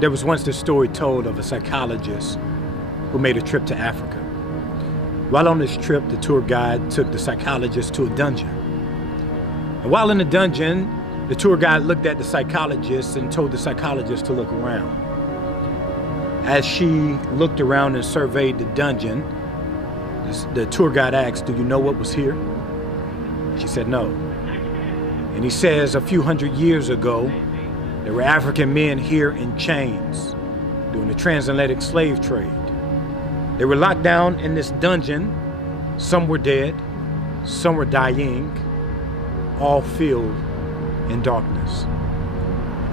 There was once this story told of a psychologist who made a trip to Africa. While on this trip, the tour guide took the psychologist to a dungeon. And while in the dungeon, the tour guide looked at the psychologist and told the psychologist to look around. As she looked around and surveyed the dungeon, the tour guide asked, "Do you know what was here?" She said, "No." And he says, "A few hundred years ago, there were African men here in chains during the transatlantic slave trade. They were locked down in this dungeon. Some were dead, some were dying, all filled in darkness."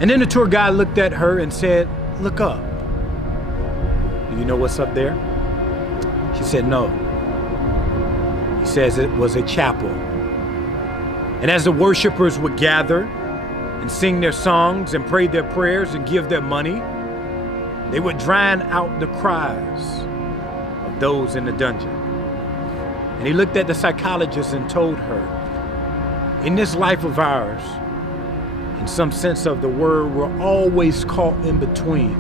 And then the tour guide looked at her and said, "Look up. Do you know what's up there?" She said, "No." He says it was a chapel. And as the worshipers would gather and sing their songs and pray their prayers and give their money, they would drown out the cries of those in the dungeon. And he looked at the psychologist and told her, "In this life of ours, in some sense of the word, we're always caught in between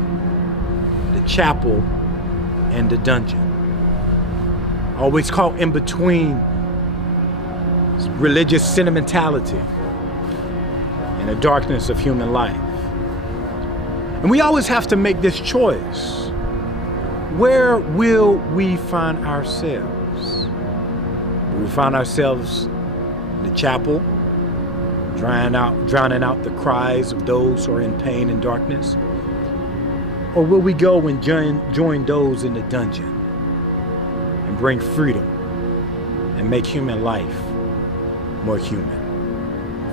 the chapel and the dungeon. Always caught in between religious sentimentality and the darkness of human life. And we always have to make this choice. Where will we find ourselves? Will we find ourselves in the chapel, drowning out the cries of those who are in pain and darkness? Or will we go and join those in the dungeon and bring freedom and make human life more human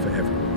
for everyone?"